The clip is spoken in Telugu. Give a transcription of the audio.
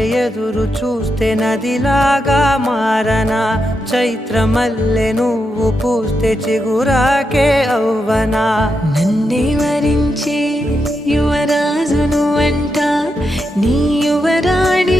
ఎదురు చూస్తే నదిలాగా మారనా, చైత్రమల్లె నువ్వు పూస్తే చిగురాకే అవ్వనా. నన్నే వరించే యువరాజును అంట నీ యువరాణి